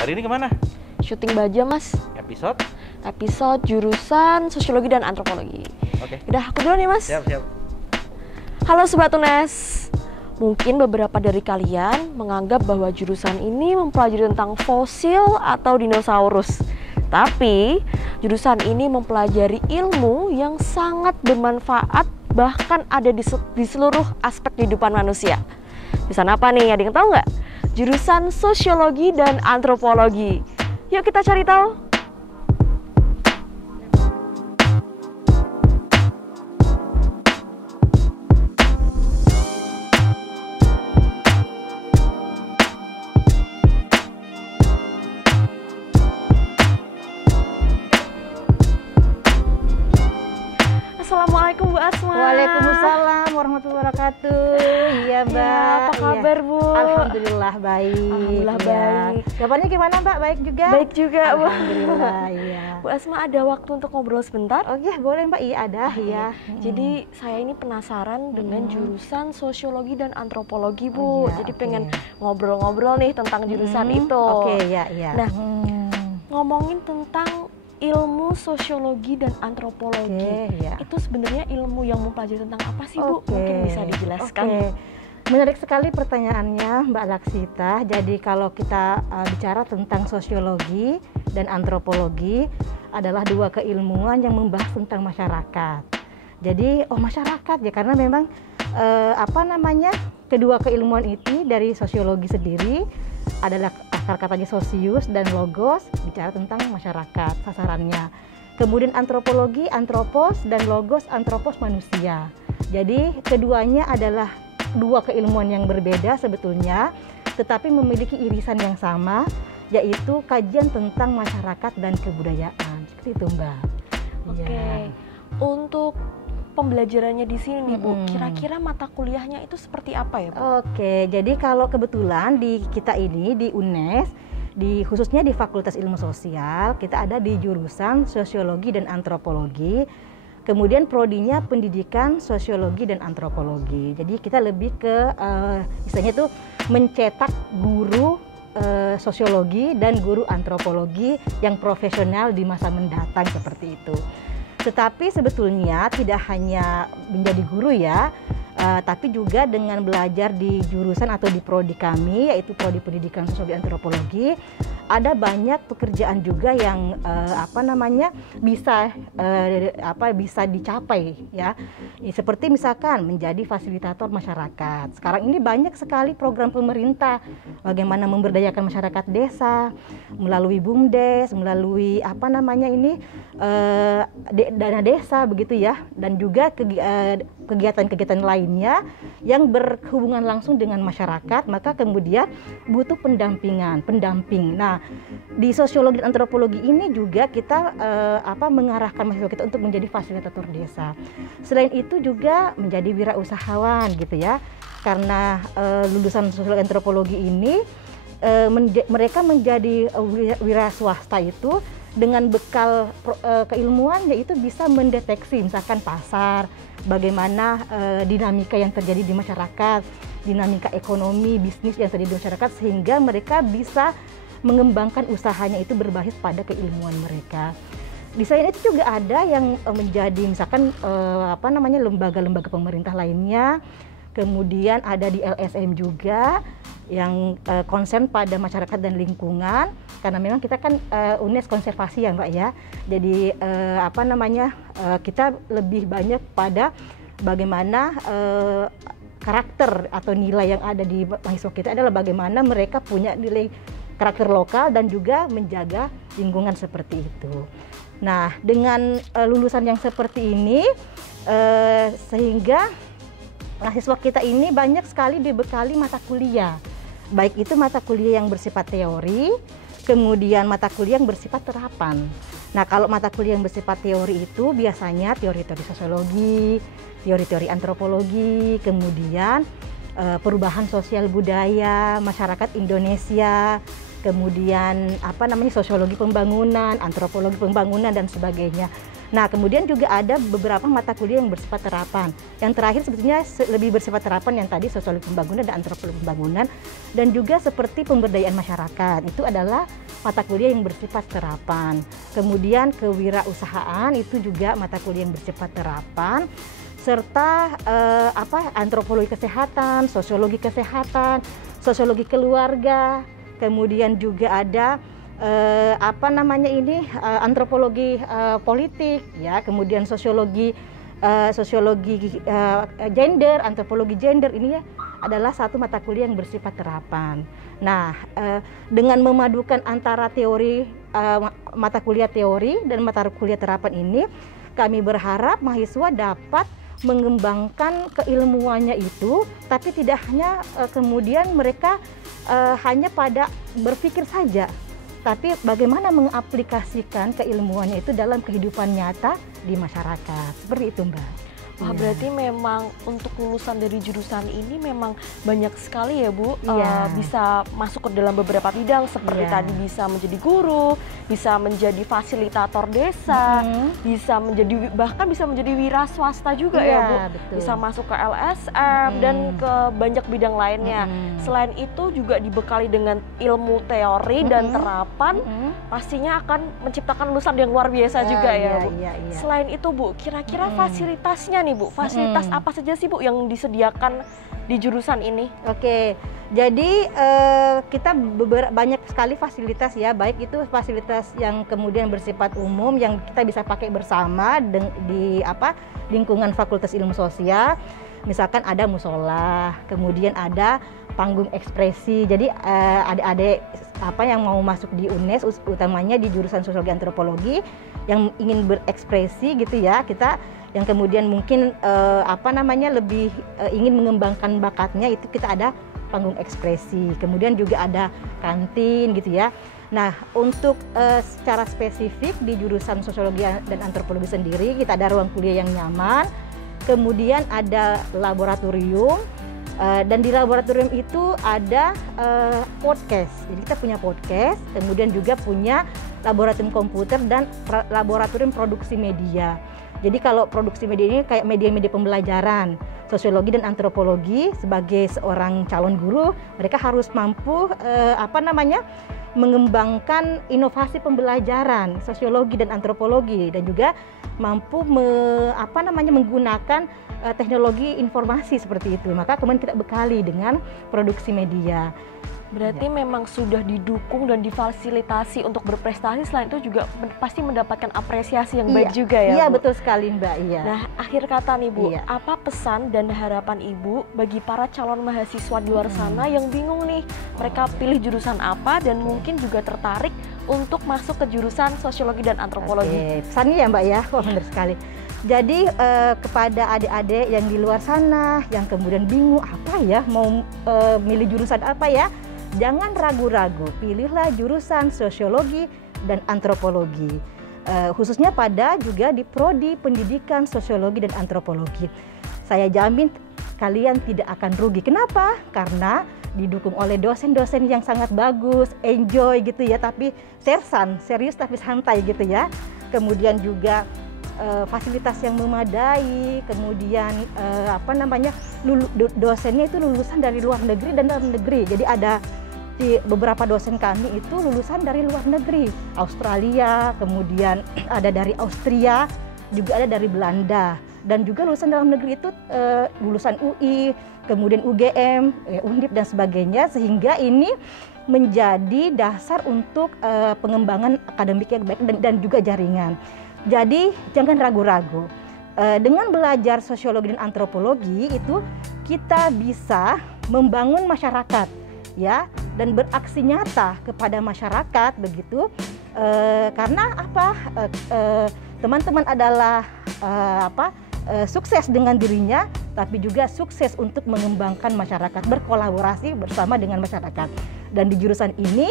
Hari ini kemana? Syuting baja, Mas. Episode? Jurusan Sosiologi dan Antropologi. Oke. Udah, aku duluan ya, Mas. Siap. Halo Sobat UNES. Mungkin beberapa dari kalian menganggap bahwa jurusan ini mempelajari tentang fosil atau dinosaurus. Tapi, jurusan ini mempelajari ilmu yang sangat bermanfaat, bahkan ada di seluruh aspek kehidupan manusia. Jurusan apa nih? Ada yang tahu nggak? Jurusan Sosiologi dan Antropologi. Yuk kita cari tahu. Assalamualaikum Bu Asma. Waalaikumsalam warahmatullahi wabarakatuh. Iya Mbak. Ya, apa kabar Bu? Alhamdulillah baik. Alhamdulillah Iya. baik. Kabarnya gimana Mbak? Baik juga? Baik juga Bu. Alhamdulillah iya. Bu Asma ada waktu untuk ngobrol sebentar? Oh iya boleh Mbak, iya ada ya. Jadi saya ini penasaran dengan jurusan Sosiologi dan Antropologi Bu. Oh, iya, Jadi oke. pengen ngobrol-ngobrol nih tentang jurusan itu. Oke ya. Nah, ngomongin tentang ilmu sosiologi dan antropologi, Oke, ya. itu sebenarnya ilmu yang mempelajari tentang apa sih Bu? Oke. Mungkin bisa dijelaskan. Oke. Menarik sekali pertanyaannya Mbak Laksita. Jadi kalau kita bicara tentang sosiologi dan antropologi adalah dua keilmuan yang membahas tentang masyarakat. Jadi masyarakat ya, karena memang kedua keilmuan itu dari sosiologi sendiri adalah akar katanya sosius dan logos, bicara tentang masyarakat sasarannya. Kemudian antropologi, antropos, dan logos, antropos manusia. Jadi keduanya adalah dua keilmuan yang berbeda sebetulnya, tetapi memiliki irisan yang sama, yaitu kajian tentang masyarakat dan kebudayaan. Seperti itu Mbak. Oke. Ya. Untuk pembelajarannya di sini nih Bu, kira-kira mata kuliahnya itu seperti apa ya Bu? Oke, jadi kalau kebetulan di kita ini di UNES, khususnya di Fakultas Ilmu Sosial, kita ada di jurusan Sosiologi dan Antropologi. Kemudian prodinya Pendidikan Sosiologi dan Antropologi. Jadi kita lebih ke misalnya itu mencetak guru sosiologi dan guru antropologi yang profesional di masa mendatang seperti itu. Tetapi sebetulnya tidak hanya menjadi guru ya, tapi juga dengan belajar di jurusan atau di prodi kami, yaitu prodi Pendidikan Sosiologi Antropologi, ada banyak pekerjaan juga yang bisa dicapai ya. Seperti misalkan menjadi fasilitator masyarakat. Sekarang ini banyak sekali program pemerintah bagaimana memberdayakan masyarakat desa melalui BUMDes, melalui dana desa begitu ya, dan juga kegiatan-kegiatan lainnya yang berhubungan langsung dengan masyarakat, maka kemudian butuh pendamping. Nah, di sosiologi dan antropologi ini juga kita mengarahkan mahasiswa kita untuk menjadi fasilitator desa. Selain itu juga menjadi wirausahawan gitu ya, karena lulusan sosiologi dan antropologi ini mereka menjadi wira swasta itu dengan bekal keilmuan, yaitu bisa mendeteksi misalkan pasar, bagaimana dinamika yang terjadi di masyarakat, dinamika ekonomi, bisnis yang terjadi di masyarakat, sehingga mereka bisa mengembangkan usahanya itu berbasis pada keilmuan mereka. Di selain itu juga ada yang menjadi misalkan lembaga-lembaga pemerintah lainnya, kemudian ada di LSM juga yang konsen pada masyarakat dan lingkungan, karena memang kita kan UNES konservasi ya Mbak ya. Jadi kita lebih banyak pada bagaimana karakter atau nilai yang ada di mahasiswa kita adalah bagaimana mereka punya nilai karakter lokal dan juga menjaga lingkungan seperti itu. Nah, dengan lulusan yang seperti ini sehingga mahasiswa kita ini banyak sekali dibekali mata kuliah. Baik itu mata kuliah yang bersifat teori, kemudian mata kuliah yang bersifat terapan. Nah, kalau mata kuliah yang bersifat teori itu biasanya teori-teori sosiologi, teori-teori antropologi, kemudian perubahan sosial budaya masyarakat Indonesia, kemudian sosiologi pembangunan, antropologi pembangunan dan sebagainya. Nah, kemudian juga ada beberapa mata kuliah yang bersifat terapan. Yang terakhir sebetulnya lebih bersifat terapan yang tadi sosiologi pembangunan dan antropologi pembangunan, dan juga seperti pemberdayaan masyarakat. Itu adalah mata kuliah yang bersifat terapan. Kemudian kewirausahaan itu juga mata kuliah yang bersifat terapan, serta antropologi kesehatan, sosiologi sosiologi keluarga, kemudian juga ada antropologi politik, ya, kemudian sosiologi gender, antropologi gender, ini ya adalah satu mata kuliah yang bersifat terapan. Nah, dengan memadukan antara teori mata kuliah teori dan mata kuliah terapan ini, kami berharap mahasiswa dapat mengembangkan keilmuannya itu, tapi tidak hanya kemudian mereka hanya pada berpikir saja, tapi bagaimana mengaplikasikan keilmuannya itu dalam kehidupan nyata di masyarakat. Seperti itu, Mbak. Wah, berarti memang untuk lulusan dari jurusan ini memang banyak sekali ya, Bu. Bisa masuk ke dalam beberapa bidang seperti tadi bisa menjadi guru, bisa menjadi fasilitator desa, bahkan bisa menjadi wira swasta juga ya, Bu. Betul. Bisa masuk ke LSM dan ke banyak bidang lainnya. Selain itu juga dibekali dengan ilmu teori dan terapan, pastinya akan menciptakan lulusan yang luar biasa juga ya, Bu. Selain itu, Bu, kira-kira fasilitasnya nih, Bu, fasilitas apa saja sih, Bu, yang disediakan di jurusan ini? Oke, jadi kita banyak sekali fasilitas ya, baik itu fasilitas yang kemudian bersifat umum yang kita bisa pakai bersama di lingkungan Fakultas Ilmu Sosial. Misalkan ada musola, kemudian ada panggung ekspresi. Jadi adik-adik yang mau masuk di UNES, utamanya di jurusan Sosiologi Antropologi, yang ingin berekspresi gitu ya, kita yang kemudian mungkin lebih ingin mengembangkan bakatnya, itu kita ada panggung ekspresi. Kemudian juga ada kantin gitu ya. Nah, untuk secara spesifik di jurusan Sosiologi dan Antropologi sendiri, kita ada ruang kuliah yang nyaman, kemudian ada laboratorium, dan di laboratorium itu ada podcast. Jadi kita punya podcast, kemudian juga punya laboratorium komputer dan laboratorium produksi media. Jadi kalau produksi media ini kayak media-media pembelajaran, sosiologi dan antropologi. Sebagai seorang calon guru, mereka harus mampu mengembangkan inovasi pembelajaran sosiologi dan antropologi, dan juga mampu menggunakan teknologi informasi seperti itu. Maka kemudian kita bekali dengan produksi media. Berarti memang sudah didukung dan difasilitasi untuk berprestasi, selain itu juga pasti mendapatkan apresiasi yang baik juga ya, Iya, Bu? betul sekali, Mbak. Iya. Nah, akhir kata nih, Bu, apa pesan dan harapan Ibu bagi para calon mahasiswa di luar sana yang bingung nih, mereka pilih jurusan apa dan mungkin juga tertarik untuk masuk ke jurusan Sosiologi dan Antropologi? Pesannya ya, Mbak ya, benar sekali. Jadi kepada adik-adik yang di luar sana yang kemudian bingung apa ya, mau milih jurusan apa ya, jangan ragu-ragu, pilihlah jurusan Sosiologi dan Antropologi, khususnya pada juga di prodi pendidikan Sosiologi dan Antropologi. Saya jamin kalian tidak akan rugi. Kenapa? Karena didukung oleh dosen-dosen yang sangat bagus, enjoy gitu ya, tapi serius tapi santai gitu ya. Kemudian juga fasilitas yang memadai, kemudian dosennya itu lulusan dari luar negeri dan dalam negeri. Jadi ada beberapa dosen kami itu lulusan dari luar negeri, Australia, kemudian ada dari Austria, juga ada dari Belanda, dan juga lulusan dalam negeri itu lulusan UI, kemudian UGM, Undip dan sebagainya, sehingga ini menjadi dasar untuk pengembangan akademik yang baik dan juga jaringan. Jadi jangan ragu-ragu. Dengan belajar sosiologi dan antropologi itu kita bisa membangun masyarakat, ya, dan beraksi nyata kepada masyarakat begitu. Karena apa? Teman-teman adalah sukses dengan dirinya, tapi juga sukses untuk mengembangkan masyarakat, berkolaborasi bersama dengan masyarakat. Dan di jurusan ini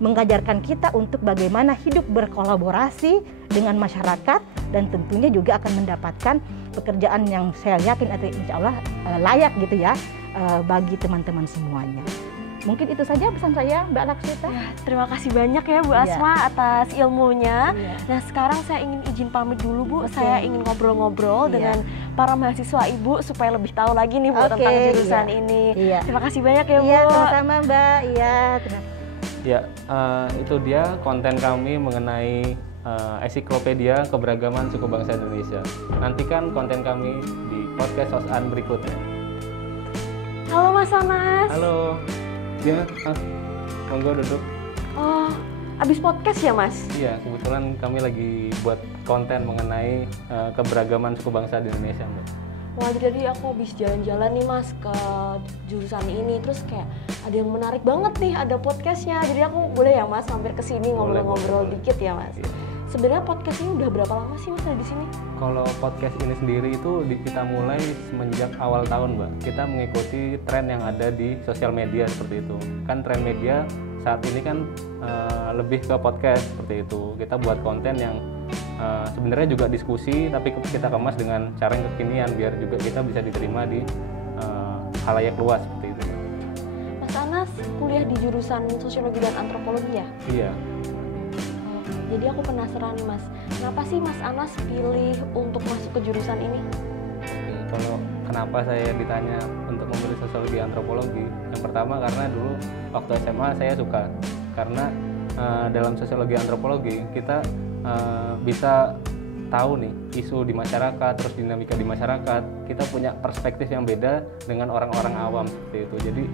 mengajarkan kita untuk bagaimana hidup berkolaborasi dengan masyarakat, dan tentunya juga akan mendapatkan pekerjaan yang saya yakin atau insya Allah layak gitu ya bagi teman-teman semuanya. Mungkin itu saja pesan saya, Mbak Laksita. Ya, terima kasih banyak ya Bu Iya. Asma atas ilmunya. Iya. Nah sekarang saya ingin izin pamit dulu Bu. Oke. Saya ingin ngobrol-ngobrol Iya. dengan para mahasiswa Ibu supaya lebih tahu lagi nih Bu Oke, tentang jurusan iya. ini. Iya. Terima kasih banyak ya Bu. Iya, sama-sama Mbak. Iya, terima kasih. Ya, itu dia konten kami mengenai ensiklopedia keberagaman suku bangsa Indonesia. Nantikan konten kami di podcast Sosan berikutnya. Halo Mas Anas. Halo, ya, monggo duduk. Oh, abis podcast ya Mas? Iya, kebetulan kami lagi buat konten mengenai keberagaman suku bangsa di Indonesia, Mbak. Wah, jadi aku habis jalan-jalan nih Mas ke jurusan ini, terus kayak ada yang menarik banget nih, ada podcastnya. Jadi aku boleh ya Mas mampir ke sini ngobrol-ngobrol boleh. dikit ya Mas. Iya. Sebenarnya podcast ini udah berapa lama sih Mas ada di sini? Kalau podcast ini sendiri itu kita mulai semenjak awal tahun, Mbak. Kita mengikuti tren yang ada di sosial media seperti itu. Kan tren media saat ini kan lebih ke podcast seperti itu. Kita buat konten yang sebenarnya juga diskusi, tapi kita kemas dengan cara yang kekinian biar juga kita bisa diterima di khalayak luas seperti itu. Mas Anas kuliah di jurusan Sosiologi dan Antropologi ya? Iya. Jadi aku penasaran nih Mas, kenapa sih Mas Anas pilih untuk masuk ke jurusan ini? Kalau kenapa saya ditanya untuk memilih sosiologi antropologi, yang pertama karena dulu waktu SMA saya suka, karena dalam sosiologi antropologi kita bisa tahu nih isu di masyarakat, terus dinamika di masyarakat, kita punya perspektif yang beda dengan orang-orang awam seperti itu. Jadi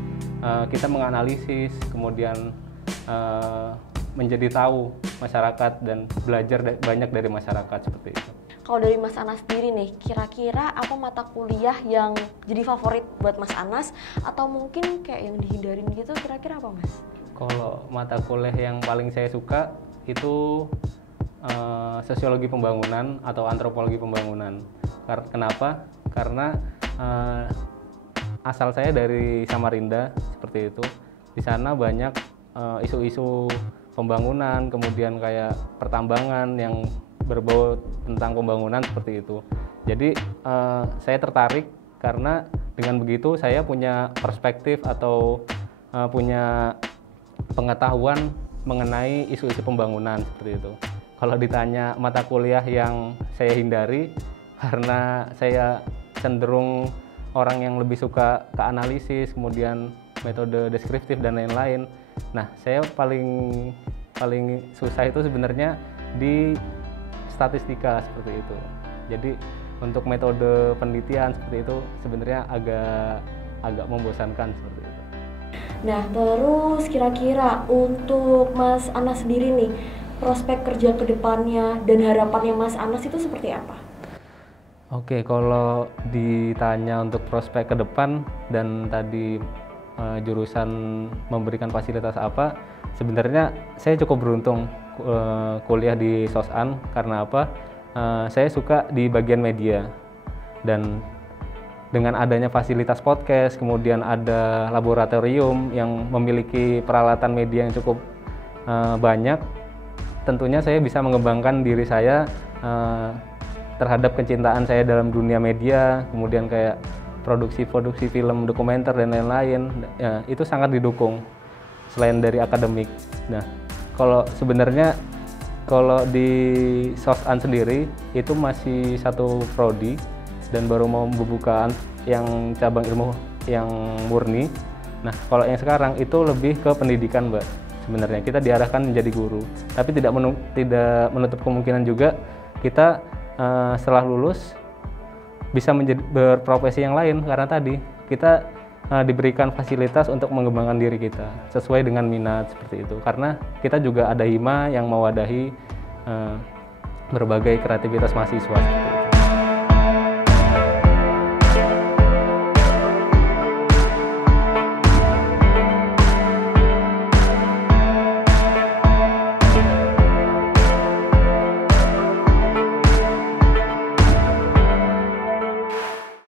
kita menganalisis, kemudian menjadi tahu masyarakat dan belajar banyak dari masyarakat seperti itu. Kalau dari Mas Anas sendiri nih, kira-kira apa mata kuliah yang jadi favorit buat Mas Anas? Atau mungkin kayak yang dihindarin gitu, kira-kira apa Mas? Kalau mata kuliah yang paling saya suka itu sosiologi pembangunan atau antropologi pembangunan. Kenapa? Karena asal saya dari Samarinda seperti itu. Di sana banyak isu-isu pembangunan, kemudian kayak pertambangan yang berbau tentang pembangunan seperti itu. Jadi saya tertarik karena dengan begitu saya punya perspektif atau punya pengetahuan mengenai isu-isu pembangunan seperti itu. Kalau ditanya mata kuliah yang saya hindari karena saya cenderung orang yang lebih suka ke analisis, kemudian metode deskriptif dan lain-lain. Nah, saya paling susah itu sebenarnya di statistika seperti itu. Jadi untuk metode penelitian seperti itu sebenarnya agak membosankan seperti itu. Nah, terus kira-kira untuk Mas Anas sendiri nih, prospek kerja ke depannya dan harapannya Mas Anas itu seperti apa? Oke, kalau ditanya untuk prospek ke depan dan tadi jurusan memberikan fasilitas apa, sebenarnya saya cukup beruntung kuliah di Sosan. Karena apa? Saya suka di bagian media, dan dengan adanya fasilitas podcast, kemudian ada laboratorium yang memiliki peralatan media yang cukup banyak, tentunya saya bisa mengembangkan diri saya terhadap kecintaan saya dalam dunia media, kemudian kayak produksi film dokumenter dan lain-lain, ya, itu sangat didukung selain dari akademik. Nah, kalau sebenarnya kalau di Sosan sendiri itu masih satu prodi dan baru mau membuka yang cabang ilmu yang murni. Nah, kalau yang sekarang itu lebih ke pendidikan, Mbak. Sebenarnya kita diarahkan menjadi guru, tapi tidak menutup kemungkinan juga kita setelah lulus bisa berprofesi yang lain, karena tadi kita diberikan fasilitas untuk mengembangkan diri kita sesuai dengan minat seperti itu. Karena kita juga ada hima yang mewadahi berbagai kreativitas mahasiswa.